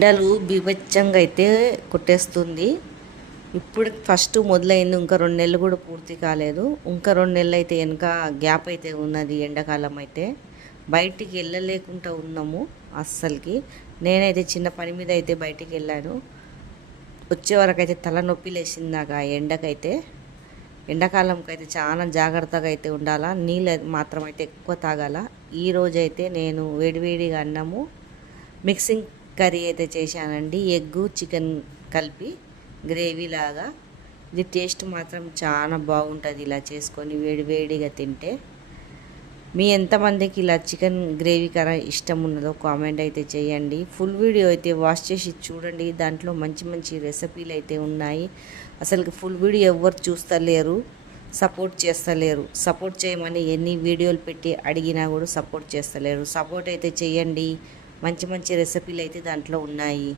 ఎండలు బీభత్సంగా అయితే కొట్టేస్తుంది. ఇప్పుడు ఫస్ట్ మొదలైంది, ఇంకా 2 నెలలు కూడా పూర్తి కాలేదు. ఇంకా 2 నెలలు అయితే వెనక గ్యాప్ అయితే ఉన్నది. ఎండాకాలం అయితే బయటికి వెళ్ళలేకుండా ఉన్నాము అస్సలకి. నేనైతే చిన్న పని మీద అయితే బయటికి వెళ్ళాను. వచ్చే వరకు అయితే తలనొప్పి లేచింది నాకు ఆ ఎండకైతే. ఎండాకాలంకి అయితే చాలా జాగ్రత్తగా అయితే ఉండాలా. నీళ్ళు మాత్రం అయితే ఎక్కువ తాగాల. ఈరోజైతే నేను వేడివేడిగా అన్నము మిక్సింగ్ కర్రీ అయితే చేశానండి. ఎగ్గు చికెన్ కలిపి గ్రేవీ లాగా. ఇది టేస్ట్ మాత్రం చాలా బాగుంటుంది ఇలా చేసుకొని వేడివేడిగా తింటే. మీ ఎంతమందికి ఇలా చికెన్ గ్రేవీ కర్రీ ఇష్టం ఉన్నదో కామెంట్ అయితే చేయండి. ఫుల్ వీడియో అయితే వాచ్ చేసి చూడండి. దాంట్లో మంచి మంచి రెసిపీలు అయితే ఉన్నాయి. అసలు ఫుల్ వీడియో ఎవ్వరు చూస్తలేరు, సపోర్ట్ చేస్తలేరు. సపోర్ట్ చేయమని ఎన్ని వీడియోలు పెట్టి అడిగినా కూడా సపోర్ట్ చేస్తలేరు. సపోర్ట్ అయితే చేయండి. మంచి మంచి రెసిపీలు అయితే దాంట్లో ఉన్నాయి.